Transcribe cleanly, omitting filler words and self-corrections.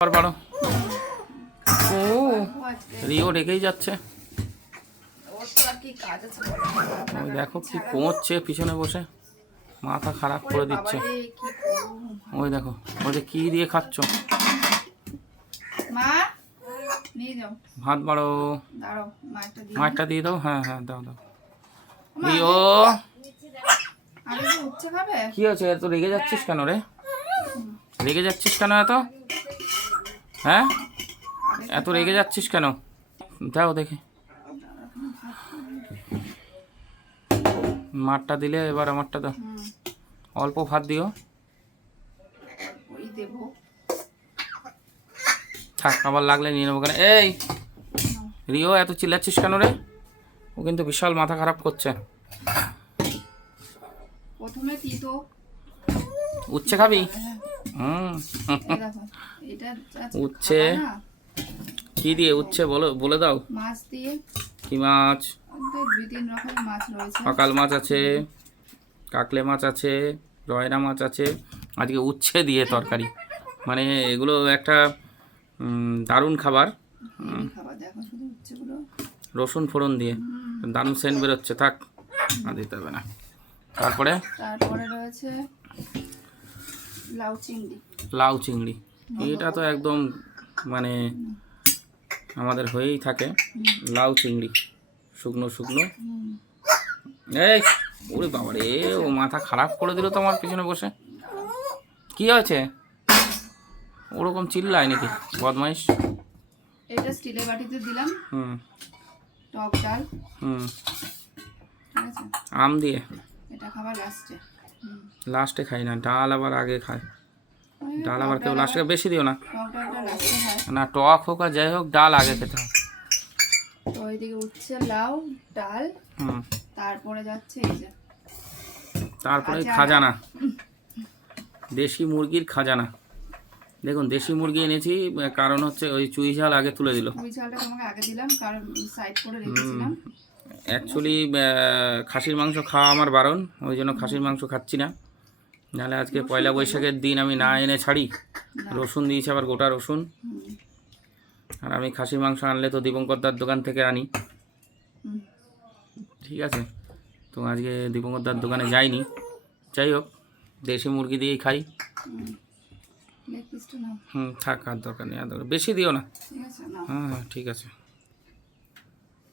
পারো। ও রিও রেখেই যাচ্ছে। ওই দেখো কি পৌঁছছে পিছনে বসে, মাথা খারাপ করে দিচ্ছে। ওই দেখো ওই যে কি দিয়ে খাচ্ছ? ভাত বাড়ো, মাছটা দিয়ে দাও। হ্যাঁ হ্যাঁ দাও দাও। রিও কি হয়েছে? এত রেগে যাচ্ছিস কেন রে? রেগে যাচ্ছিস কেন এত? হ্যাঁ এত রেগে যাচ্ছিস কেন? দাও দেখি মাঠটা দিলে, এবার আমারটা দাও। অল্প ভাত দিও, থাক আবার লাগলে নিয়ে নেবো কেন। এই রিও এত চিল্লাচ্ছিস কেন রে? ও কিন্তু বিশাল মাথা খারাপ করছে। উচ্ছে খাবি? উচ্ছে কি দিয়ে উচ্ছে বলো, বলে দাও। মাছ দিয়ে। কি মাছ? দুই তিন রকমের মাছ রয়েছে। পাকাল মাছ আছে, কাকলে মাছ আছে, রয়না মাছ আছে। আজকে উচ্ছে দিয়ে তরকারি, মানে এগুলো একটা দারুণ খাবার। রসুন ফোড়ন দিয়ে দারুণ সেন্ট বেরোচ্ছে। থাক আর দিতে হবে না। তারপরে রয়েছে লাউ চিংড়ি। লাউ চিংড়ি এটা তো একদম মানে আমাদের হয়েই থাকে। লাউ চিংড়ি শুকনো শুকনো। এই ওরে বাবা রে, ও মাথা খারাপ করে দিল তোমার পিছনে বসে। কি হয়েছে? ওরকম চিল্লায় নাকি বদমাইশ? এটা স্টিলের বাটিতে দিলাম। টক ডাল। আম দিয়ে। এটা খাবার লাস্টে। লাস্টে খাই না, ডাল আবার আগে খায়। ডাল আবার কেউ লাস্টে, বেশি দিও না। না টক হোক আর যাই হোক ডাল আগে খেতে হয়। তো এইদিকে উচ্ছে লাউ ডাল, তারপরে যাচ্ছে এই যে তারপরে খাজানা, দেশি মুরগির খাজানা। দেখুন দেশি মুরগি এনেছি, কারণ হচ্ছে ওই চুই ঝাল আগে তুলে দিল। চুই ঝালটা তোমাকে আগে দিলাম কারণ সাইড করে রেখেছিলাম। অ্যাকচুয়ালি খাসির মাংস খাওয়া আমার বারণ, ওই জন্য খাসির মাংস খাচ্ছি না। নাহলে আজকে পয়লা বৈশাখের দিন আমি না এনে ছাড়ি। রসুন দিয়েছি আবার, গোটা রসুন। আর আমি খাসির মাংস আনলে তো দীপঙ্করদার দোকান থেকে আনি, ঠিক আছে? তো আজকে দীপঙ্করদার দোকানে যাইনি। যাই হোক দেশি মুরগি দিয়েই খাই। থাক আর দরকার নেই, আর বেশি দিও না। ঠিক আছে, হ্যাঁ হ্যাঁ ঠিক আছে।